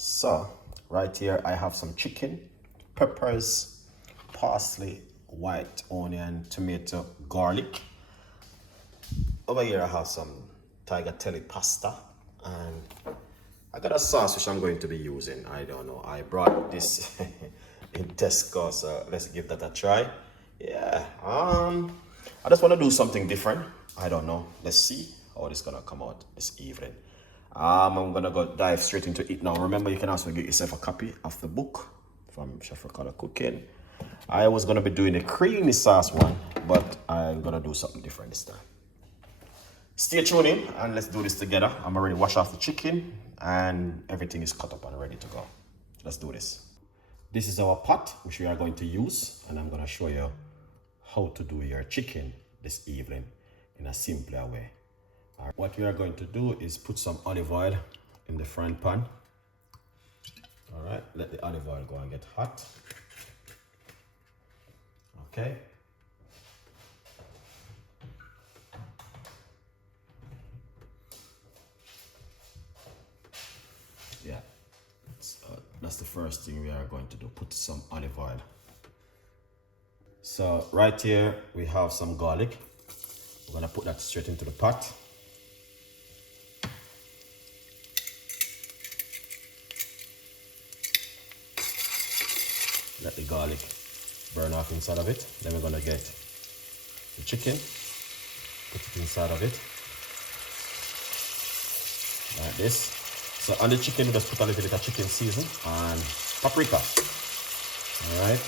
So right here I have some chicken, peppers, parsley, white onion, tomato, garlic. Over here I have some tagliatelle pasta, and I got a sauce which I'm going to be using. I don't know, I brought this in Tesco, so let's give that a try. Yeah, I just want to do something different. I don't know, let's see how this gonna come out this evening. I'm gonna go dive straight into it now. Remember, you can also get yourself a copy of the book from Chef Ricardo Cooking. I was gonna be doing a creamy sauce one, but I'm gonna do something different this time. Stay tuned in and let's do this together. I'm already washed off the chicken and everything is cut up and ready to go. Let's do this. This is our pot which we are going to use, and I'm gonna show you how to do your chicken this evening in a simpler way. What we are going to do is put some olive oil in the frying pan. All right, let the olive oil go and get hot. Okay. Yeah, that's the first thing we are going to do, put some olive oil. So right here we have some garlic. We're gonna put that straight into the pot. Let the garlic burn off inside of it. Then we're gonna get the chicken, put it inside of it, like this. So on the chicken, we just put a little bit of chicken season and paprika. All right.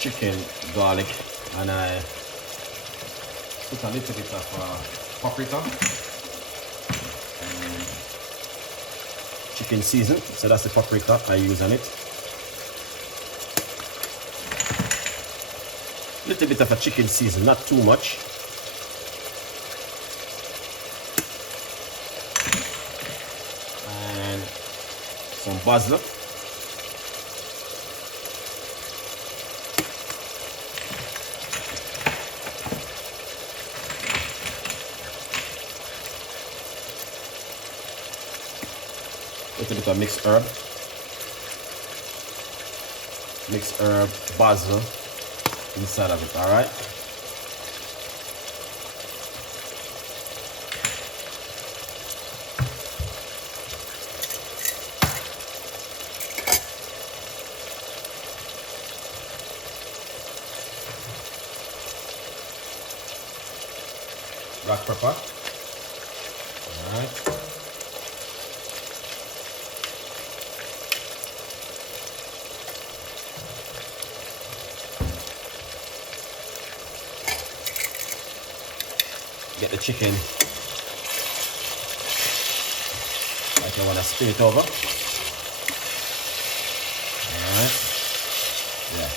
Chicken, garlic, and I put a little bit of paprika and chicken season. So that's the paprika I use on it. A little bit of a chicken season, not too much. And some basil. Little bit of mixed herb, basil inside of it. All right. Black pepper. All right. Get the chicken like you want to spin it over. Alright. Yeah.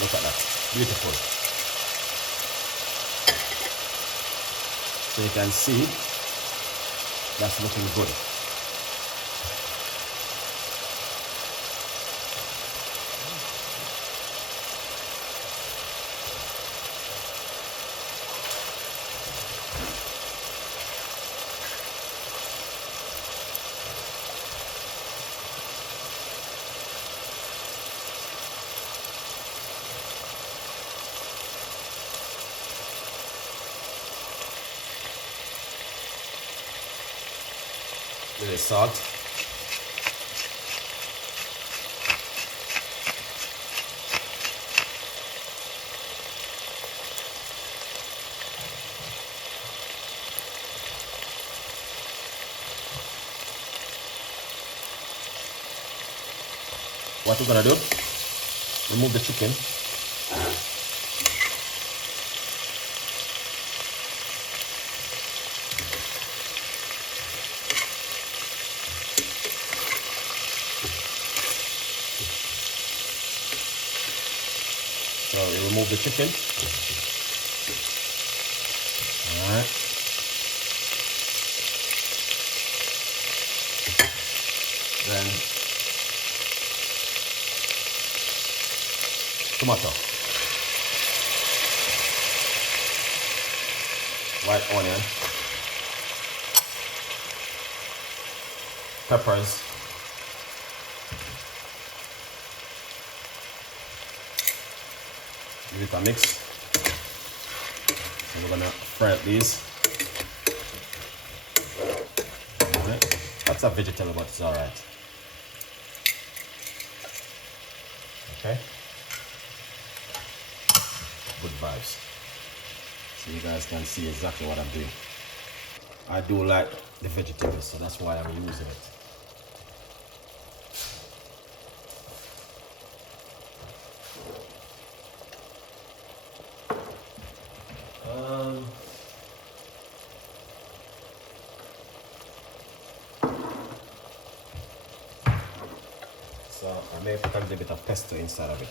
Look at that, beautiful. So you can see that's looking good. Little salt. what we're gonna do, remove the chicken. So we remove the chicken. All right. Then tomato, white onion, peppers, give it a mix. And we're gonna fry up these. All right. That's a vegetable, but it's all right. Okay. Good vibes. So you guys can see exactly what I'm doing. I do like the vegetables, so that's why I'm using it. So I may put a little bit of pesto inside of it.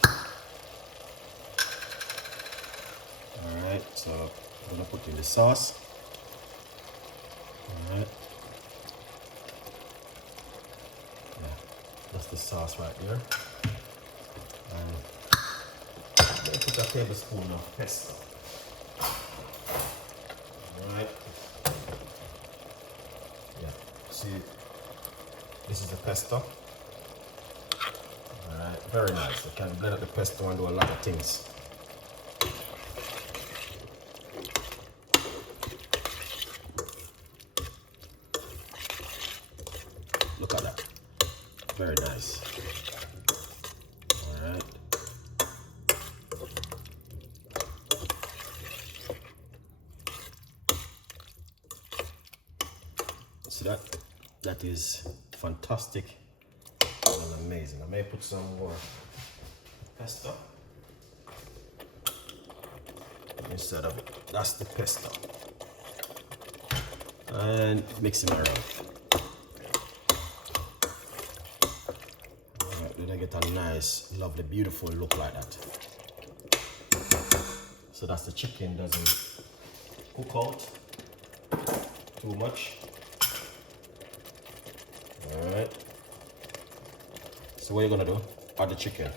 Alright, so I'm gonna put in the sauce. Alright. Yeah, that's the sauce right there. And I'm gonna put a tablespoon of pesto. Alright. Yeah, see, this is the pesto. Alright, very nice. You can blend up the pesto and do a lot of things. Look at that. Very nice. Alright. So that is fantastic. And amazing. I may put some more pesto instead of it. That's the pesto. And mix it around. Alright, then I get a nice, lovely, beautiful look like that. So that's the chicken doesn't cook out too much. Alright. So what you're gonna do, add the chicken.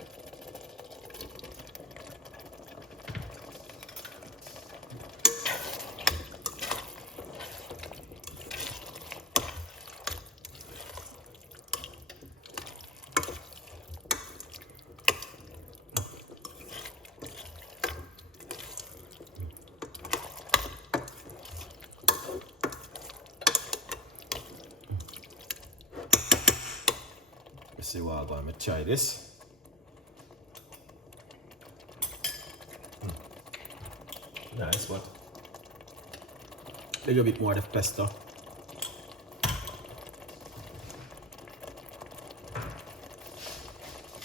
Let's see what I'm gonna try this. Nice, but a little bit more of the pesto.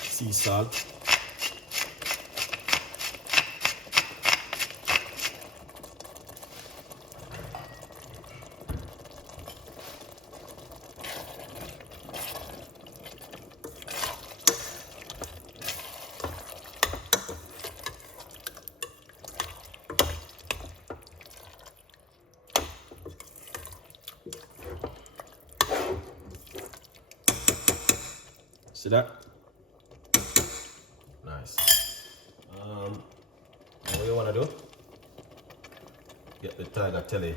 Sea salt. See that? Nice. What you wanna do? Get the tagliatelle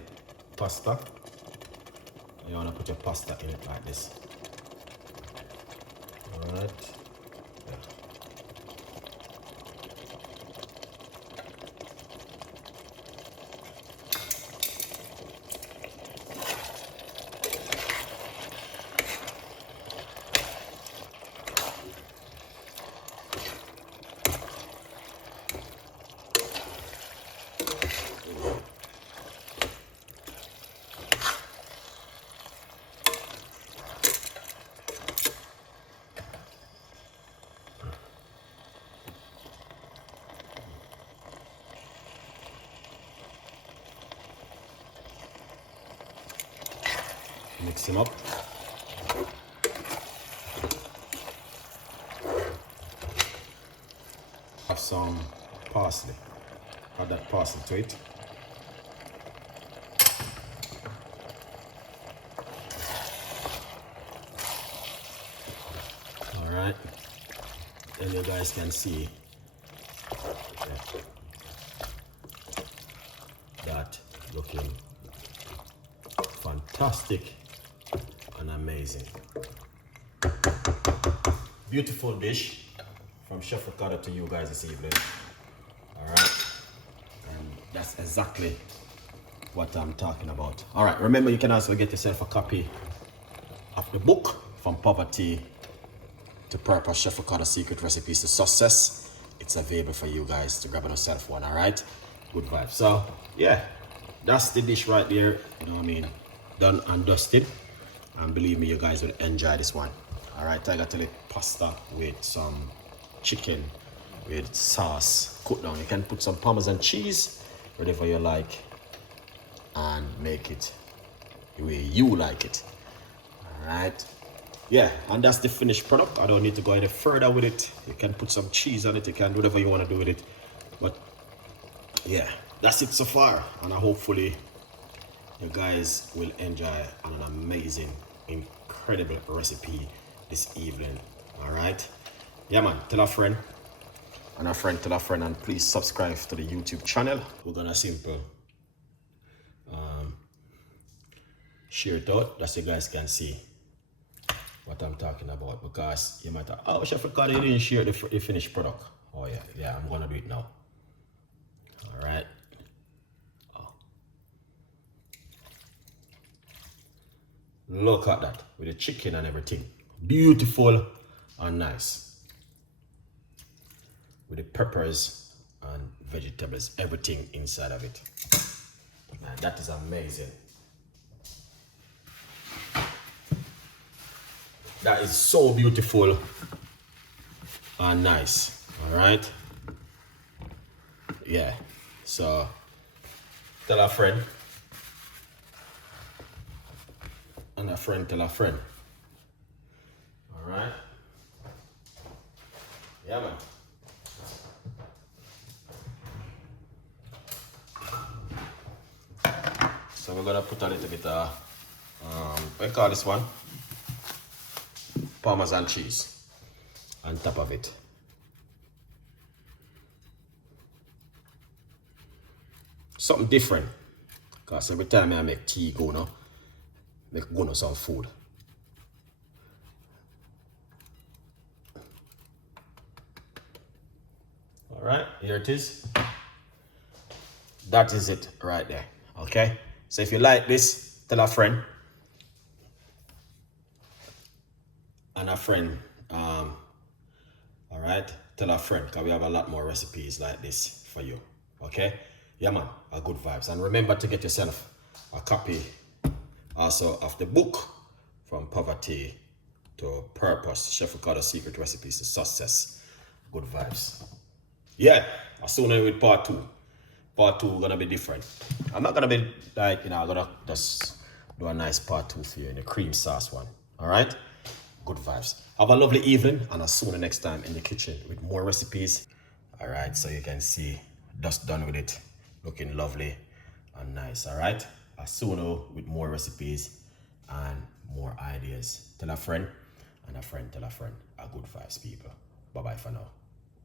pasta. You wanna put your pasta in it like this. Alright. Yeah. mix him up. Have some parsley. Add that parsley to it. Alright. Then you guys can see that looking fantastic and amazing. Beautiful dish from Chef Ricardo to you guys this evening. Alright. And that's exactly what I'm talking about. Alright, remember you can also get yourself a copy of the book From Poverty to Purpose, Chef Ricardo Secret Recipes to Success. It's available for you guys to grab yourself one, alright? Good vibes. So yeah, that's the dish right there, you know what I mean, done and dusted, and believe me, you guys will enjoy this one. All right, I got a little pasta with some chicken with sauce cooked down. You can put some Parmesan cheese, whatever you like, and make it the way you like it. All right, yeah, and that's the finished product. I don't need to go any further with it. You can put some cheese on it, you can do whatever you want to do with it, but yeah, that's it so far, and hopefully you guys will enjoy an amazing, incredible recipe this evening. All right, yeah man, tell a friend and a friend tell a friend, and please subscribe to the YouTube channel. We're gonna simple share it out, that you guys can see what I'm talking about, because you might have, oh, Chef Ricardo, you didn't share the finished product. Oh yeah, I'm gonna do it now. All right. Oh. Look at that, with the chicken and everything. Beautiful and nice. With the peppers and vegetables, everything inside of it. Man, that is amazing. That is so beautiful and nice. All right. Yeah. So tell a friend, and a friend tell a friend. All right. Yeah, man. So we're gonna put a little bit of what do you call this one? Parmesan cheese on top of it. Something different, because every time I make tea go now, make go some food. All right, here it is. That is it right there. Okay, so if you like this, tell a friend and a friend. All right, tell a friend, because we have a lot more recipes like this for you. Okay, yeah man, a good vibes. And remember to get yourself a copy also of the book From Poverty to Purpose, Chef Ricardo Secret Recipes to Success. Good vibes. Yeah, as soon as with part two. Part two gonna be different. I'm not gonna be like, you know, I'm gonna just do a nice part two for you in the cream sauce one. All right, good vibes. Have a lovely evening, and I'll see you next time in the kitchen with more recipes. All right, so you can see just done with it, looking lovely and nice. All right, I'll see you with more recipes and more ideas. Tell a friend, and a friend tell a friend. A good vibes, people. Bye bye for now.